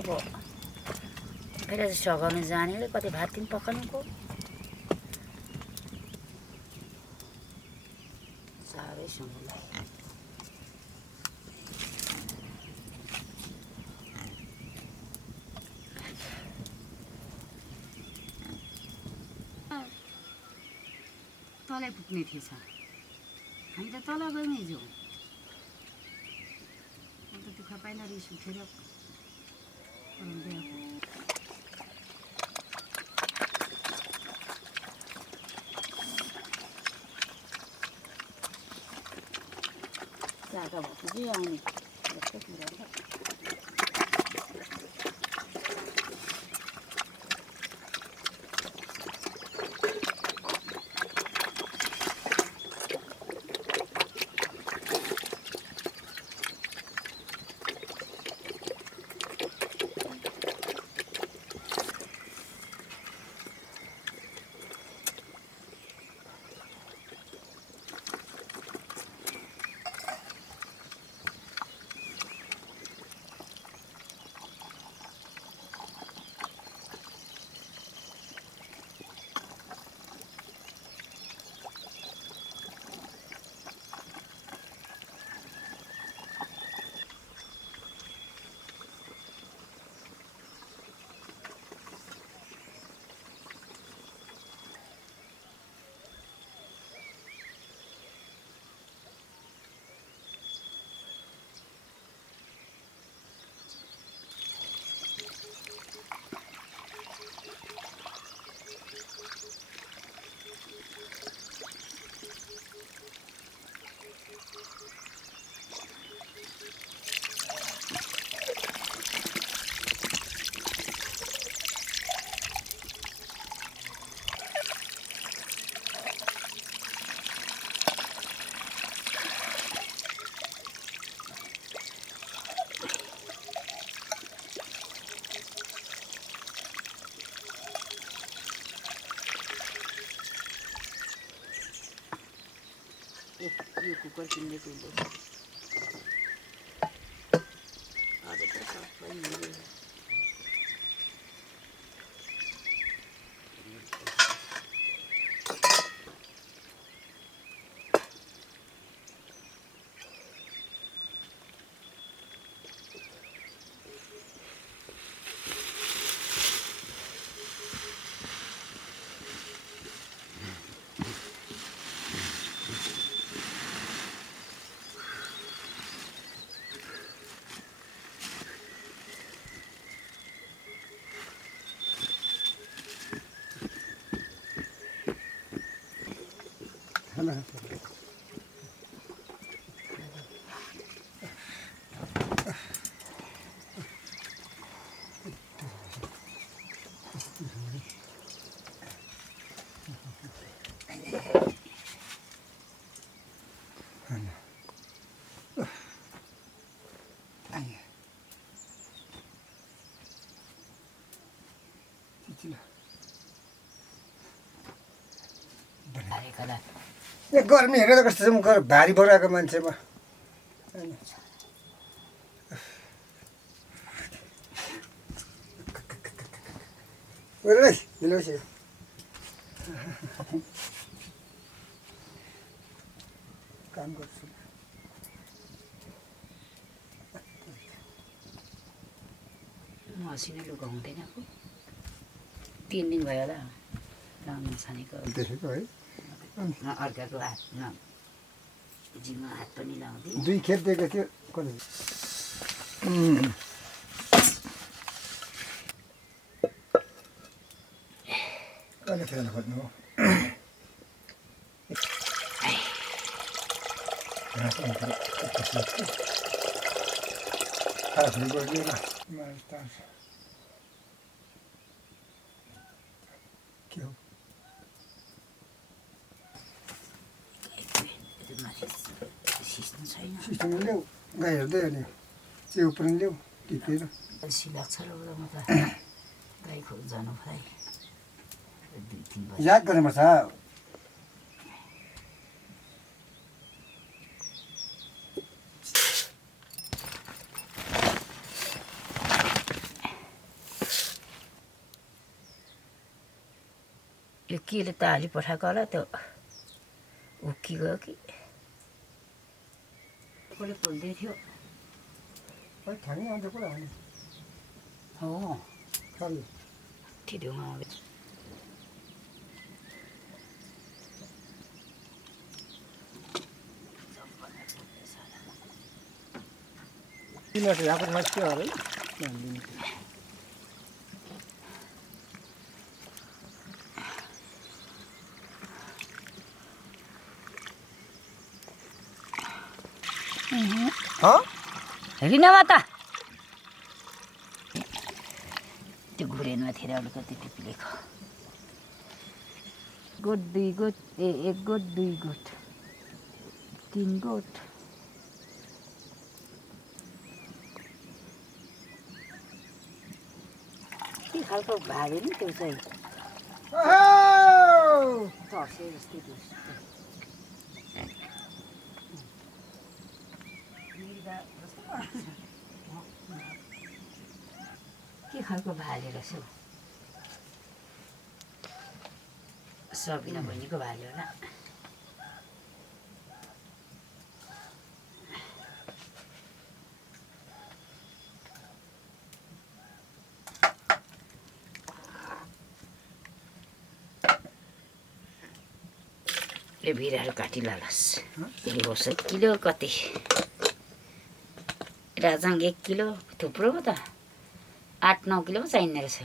अब अहिले चाहिँ सघाउनु जाने कति भात दिन पकाउनुको साह्रै सुँगुरलाई तलै पुग्ने थिएछ हामी त तल गयौँ हिजो अन्त दुःख पाइन रिस उठेर जागा भएपछि आउने जस्तो कुरा यो कुकर किन्ने कुरो आज त सबै मिल्यो गर्मी हेरेर कस्तो छ भारी बोराएको मान्छेमा काम गर्छु मसिनै लुगा हुँदैन 3 दिन भयो होला लाउनु छानेको देखेको है अर्काको हातमा जिउमा हात पनि लाउँदै 2 खेप दिएको थियो कहिले खेल्न खोज्नु हो के हो सिस्टम ल्याऊ गाई हेर्दै अनि च्याउ पनि ल्याऊ टिपेर लाग्छ र म त गाई खोज जानु भाइ याद गर्नुपर्छ यो केले ताली पठाएको होला त्यो उक्की गयो कि कसले फुल्दै थियो ठानी आउँछ कुरा हो नि हो खाली ठिदोमा आउँदै किनकि यहाँ पनि मान्छे अरे हेरिनमा त त्यो घुरेनमा थिएर अलिकति टिपिलेको गोठ 2 गोठ एक गोठ 2 गोठ 3 गोठ के खालको भाले नि त्यो चाहिँ तर्से जस्तै के खालको भाले रहेछ सबिना बहिनीको भाले होला ले भिराहरू काटिलालस् यो किलो कति राजाङ 1 किलो थुप्रो पो त 8-9 किलो पो चाहिने रहेछ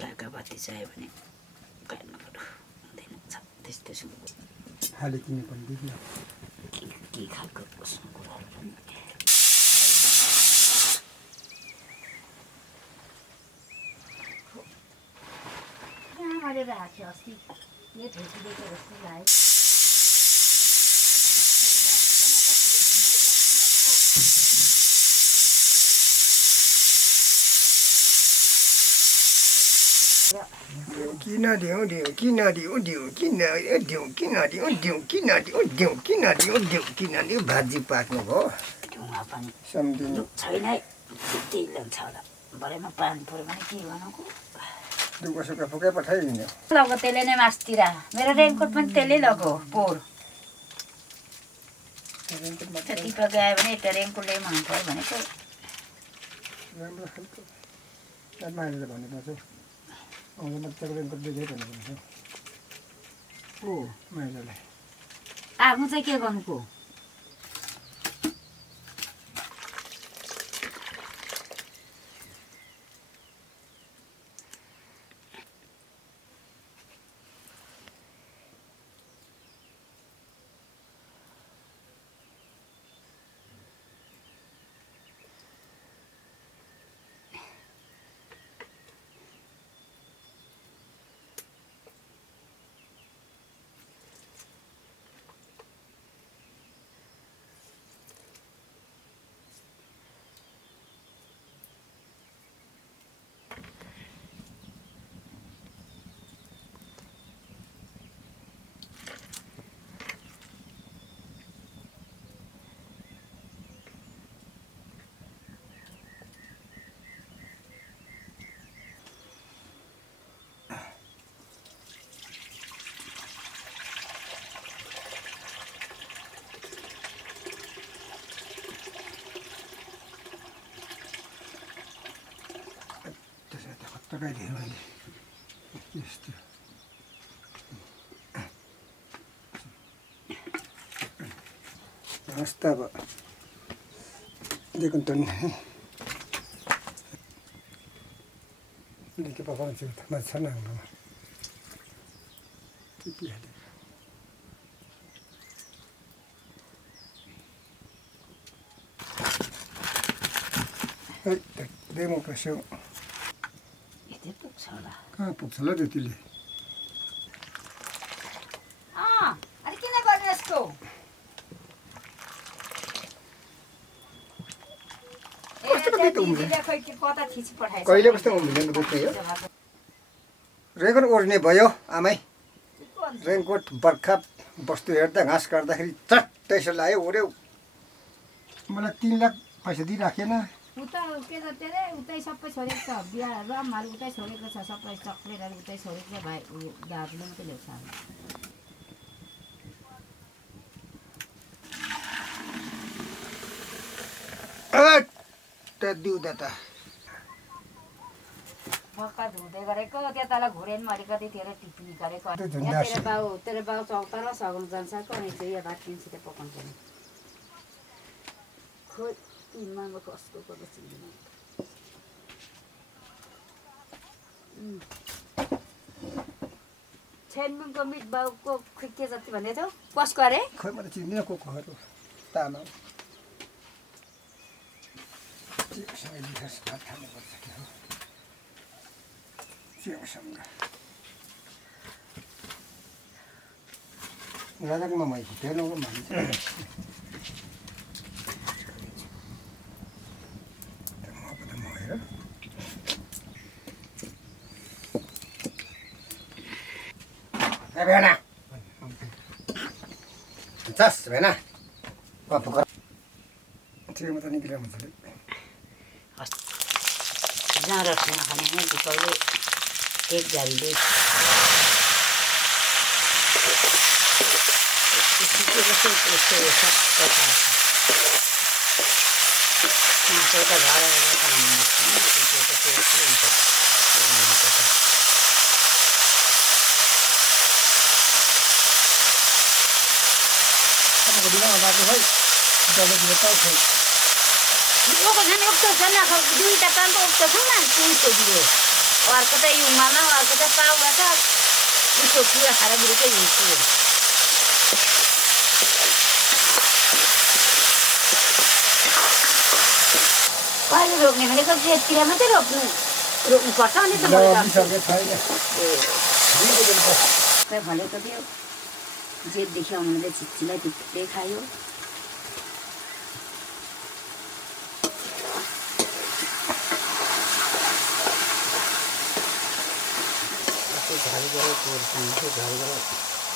काका बत्ती चाहियो भने काट्नु पर्यो हुँदैन त्यस्तो सुनको हाले किन्नु पर्ने देखिन के खालको उसको कुराहरू यहाँ गरेर राख्यो अस्ति यो ठेकिदिएको जस्तो लाग्यो किन दिउँ दिउँ किन दिउँ दिउँ किन दिउँ किन दिउँ दिउँ किन दिउँ दिउँ किन दिउँ दिउँ किन दिउँ भाजी पाक्नु भयो ढुङ्गा पनि सम्झिनु छैन है त्यही लान्छ होला भरेमा पानी पऱ्यो भने के गर्नुको दुःख सुख फुकै पठाइदिने लग्यो त्यसले नै मासतिर मेरो रेनकोट पनि त्यसले लग्यो पोहोर टिपा गयो भने यता रेनकोटले मन पऱ्यो भनेको राम्रो खालको माइले भन्नुपर्छ आउँदा मजाको रेनकोट देखेँ भन्नुपर्छ ओ माइलालाई आफ्नो चाहिँ के गर्नुको लगाइदिएँ मैले यस्तो हस् त अब दिएको त के पकाउँछु माछा छ न हाम्रोमा टिपिहाल्यो है डेमो पस्यो कहाँ पुग्छ ल त्यतिले कहिले कस्तो उम्रिँदैन बुझ्ने हो रेनकोट ओर्ने भयो आमै रेनकोट बर्खा वस्तु हेर्दा घाँस काट्दाखेरि चट्टै यसो लाग्यो ओर्यो मलाई 3 लाख पैसा दिइराखेन उता के गर्छ अरे उतै सबै छोडेको छ बिहा रमहरू उतै छोडेको छ सबै चक्लेटहरू उतै छोडेको छ भाइ उयो दाजुले मात्रै ल्याउँछ भर्खर धुँदै गरेको त्यो तल घुरेनमा अलिकति तेरो टिप्नी गरेको तेरो बाउ चौतारा सघाउनु जान्छ अनि चाहिँ यो भात तिनसित पकाउनु पर्ने खोइ तिनमा कस्तो गर्दा चिन्दिनँ छेनमुङको मिट बाउको खोइ के जति भन्दै थियौ कसको अरे खोइ म त चिन्दिनँ को कोहरू तामा भात खानुपर्छ के हो च्याउसँग राजाको ममाई हेर्नु भन्छ भेना जस भेना गफ गर ठिक म त निक्लिएर हुन्छ जहाँ रक्सीमा खाने हैं दीपावली एक गाड़ी दे दुईटा पाल्प उठ्छ न उल्टो दियो अर्को त युमामा अर्को त पाउमा छ उसो पुरा खाएर बुढेकै हिँड्छु कहिले रोप्ने भनेको जेठतिर मात्रै रोप्नुपर्छ अनि त भनेको थियो जेठदेखि आउनु छिच्चीलाई थुप्रै खायो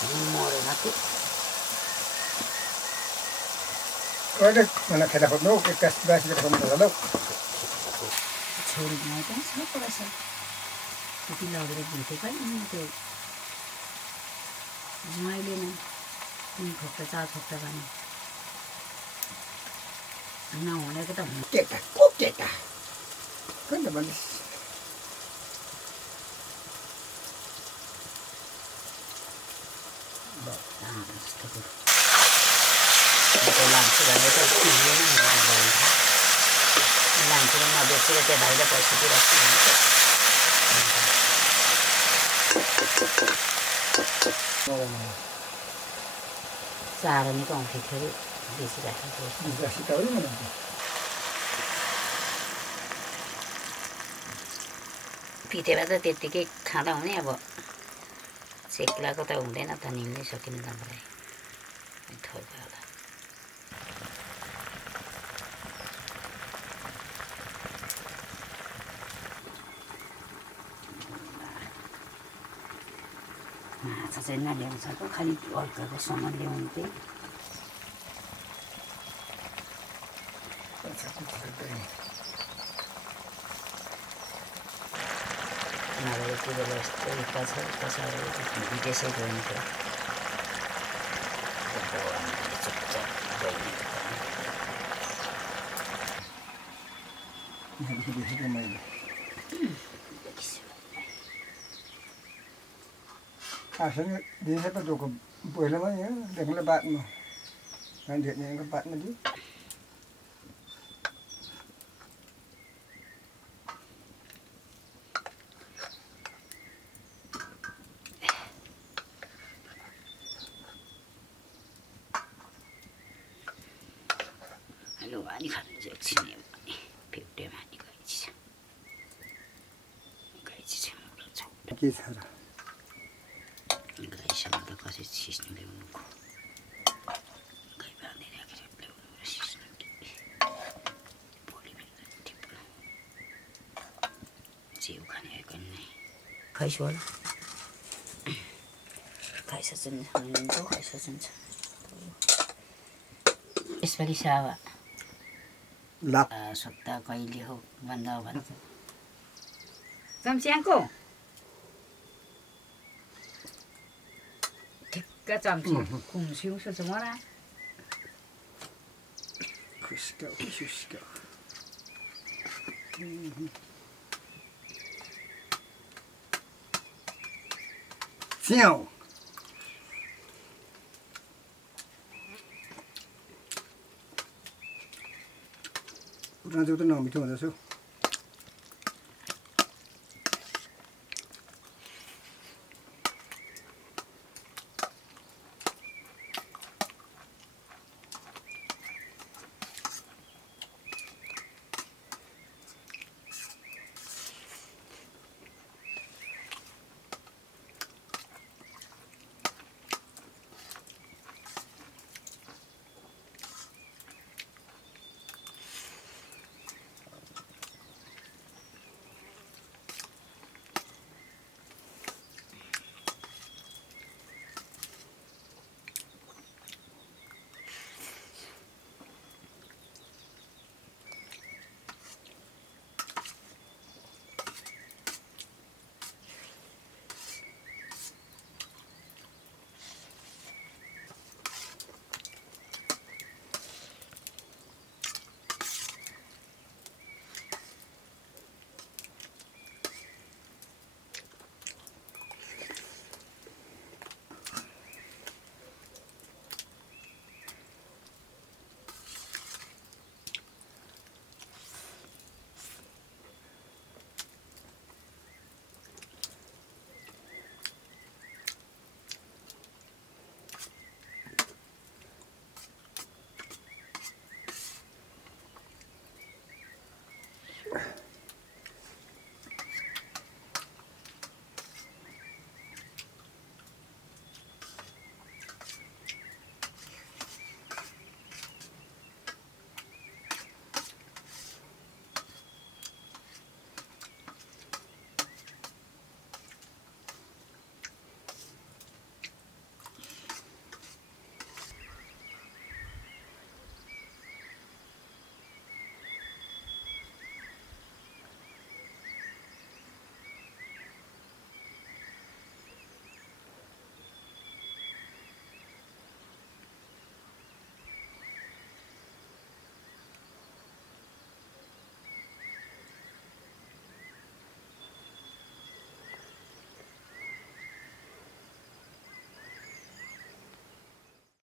झरी मरेन त्यो कहिले मलाई खेला खोज्नु के कास बासीले खोज्नु होला छोरी गाई पनि छ पैसा त्यति लगेर दिन्थ्यो कहिले त्यो मैले नै 3 खोक्टा 4 खोक्टा भने नहुनेको त केटा कहिले भन्ने लान्छु भनेको लान्छु नबेचेर त्यो भाइलाई पैसा दिइरहेको चारो नि आउँथ्यो थियो बेसी राखेको पितेर त त्यत्तिकै खाँदा हुने अब सेक्लाको त हुँदैन त निल्नै सकिँदैन मलाई थोर भयो होला माछा चाहिँ नल्याउँछ त खालि अर्काको सामान ल्याउनु चाहिँ नभए यति बेला यस्तो इच्छा छ कसैले विदेशै गयो त आसन दिन्छ त जोको पहिलामा यहाँ देख्नुलाई बादमा भेट्नेको बादमा दियो लुगानी खानु चाहिँ एकछिन फिफ्टे मानी गाइची छ के छ र गाईसँग त कसै सिस्नु ल्याउनुको गाई बाँधेर राखेर ल्याउनु र सिस्नु भोलि बेलुका टिप्नु जिउ खाने आएको नै खाइसु होला खाइसकिन्छ यसपालि सावा ला सत्ता कहिले हो भन्दा भन्छ चम्च्याङको ठिक्क चम्ची खुम्सिउँसो छ मलाई खुस्का च्याउ राजु त नमिठो हुँदैछ